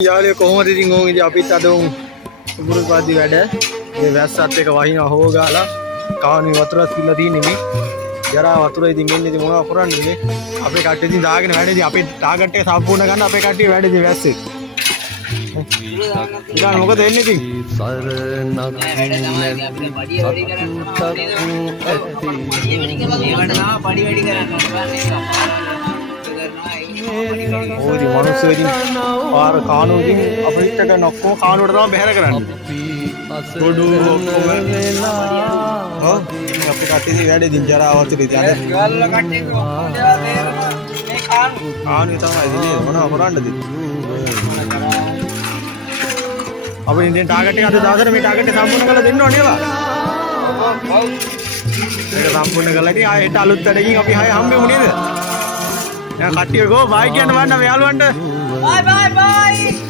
යාළුවෝ කොහොමද ඉතින් ඕන් ඉතින් අපිත් අද උන් කුඹුරු පාද්දි වැඩ මේ වැස්සත් එක වහිනා හොව ගාලා කාණි වතුරත් පිළලා තියෙන්නේ මේ ජරා වතුර ඉතින් එන්නේ ඉතින් මොනවද කරන්නේ මේ අපේ කට්ටිය ඉතින් දාගෙන වැඩ ඉතින් අපේ ටාගට් එක සම්පූර්ණ ගන්න අපේ කට්ටිය වැඩ ඉතින් වැස්සේ ඉතින් මොකද එන්නේ ඉතින් ඕයි මනුස්සයෝ ඉතින් පාර කාණුව ඉතින් අපිට එක නොක්කෝ කාණුවට තමයි බැහැර කරන්නේ ගොඩු ඔක්කොම අපේ කට්ටිය ඉතින් වැඩ ඉතින් ජරා වතුර ඉතින් අද ගල්ල කට්ටිය මේ කාණුව තමයි ඉතින් මොනව කරන්නද අපි ඉතින් ටාගට් එක අද දවසට මේ ටාගට් එක සම්පූර්ණ කරලා දෙන්න ඕනේ නේද ඒක සම්පූර්ණ කරලා ඉතින් ආයෙ හෙට අලුත් වැඩකින් අපි ආයෙ හම්බෙමු නේද. Ya khatir go, bye kian mana, යාළුවන්ට. Bye bye bye.